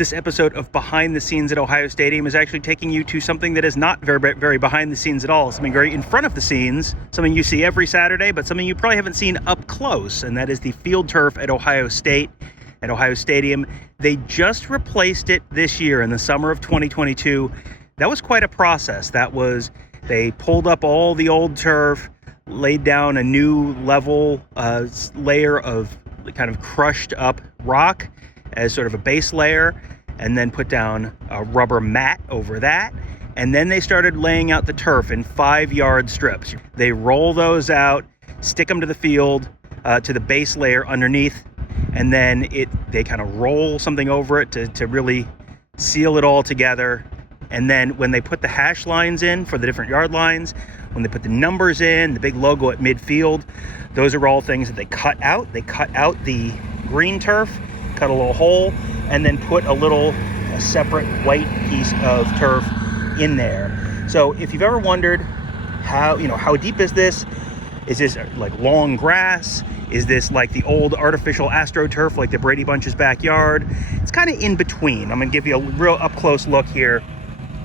This episode of Behind the Scenes at Ohio Stadium is actually taking you to something that is not very behind the scenes at all. Something very in front of the scenes, something you see every Saturday, but something you probably haven't seen up close, and that is the field turf at Ohio State, at Ohio Stadium. They just replaced it this year in the summer of 2022. That was quite a process. They pulled up all the old turf, laid down a new level layer of kind of crushed up rock as sort of a base layer, and then put down a rubber mat over that. And then they started laying out the turf in 5-yard strips. They roll those out, stick them to the field, to the base layer underneath, and then they kind of roll something over it to really seal it all together. And then when they put the hash lines in for the different yard lines, when they put the numbers in, the big logo at midfield, those are all things that they cut out. They cut out the green turf, cut a little hole, and then put a separate white piece of turf in there. So if you've ever wondered how deep is this? Is this like long grass? Is this like the old artificial AstroTurf like the Brady Bunch's backyard? It's kind of in between. I'm gonna give you a real up close look here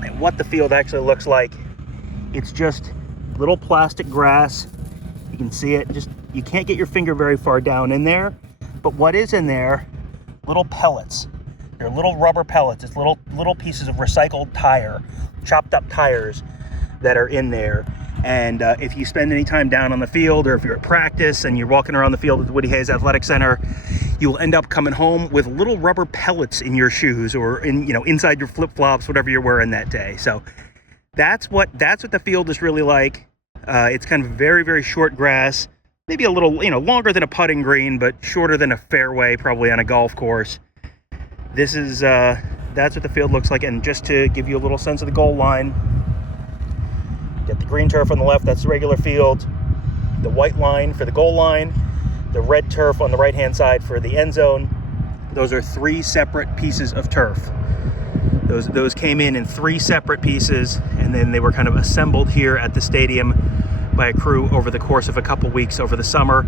at what the field actually looks like. It's just little plastic grass. You can see it. You can't get your finger very far down in there. But what is in there? Little pellets. They're little rubber pellets. It's little pieces of recycled tire, chopped up tires that are in there. And if you spend any time down on the field, or if you're at practice and you're walking around the field at the Woody Hayes Athletic Center, you'll end up coming home with little rubber pellets in your shoes, or inside your flip-flops, whatever you're wearing that day. So that's what the field is really like. It's kind of very, very short grass. Maybe a little, longer than a putting green, but shorter than a fairway, probably on a golf course. That's what the field looks like. And just to give you a little sense of the goal line, get the green turf on the left, that's the regular field. The white line for the goal line. The red turf on the right-hand side for the end zone. Those are 3 separate pieces of turf. Those came in 3 separate pieces, and then they were kind of assembled here at the stadium by a crew over the course of a couple weeks over the summer.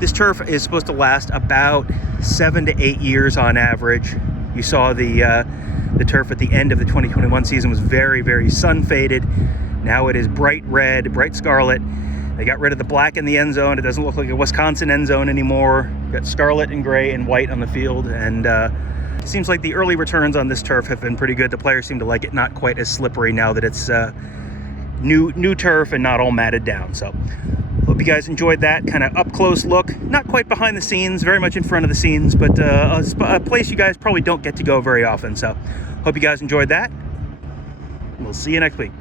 This turf is supposed to last about 7 to 8 years on average. You saw the turf at the end of the 2021 season was very, very sun-faded. Now it is bright red, bright scarlet. They got rid of the black in the end zone. It doesn't look like a Wisconsin end zone anymore. Got scarlet and gray and white on the field, and it seems like the early returns on this turf have been pretty good. The players seem to like it, not quite as slippery now that it's new turf and not all matted down. So hope you guys enjoyed that kind of up close look. Not quite behind the scenes, very much in front of the scenes, but a place you guys probably don't get to go very often. So hope you guys enjoyed that. We'll see you next week.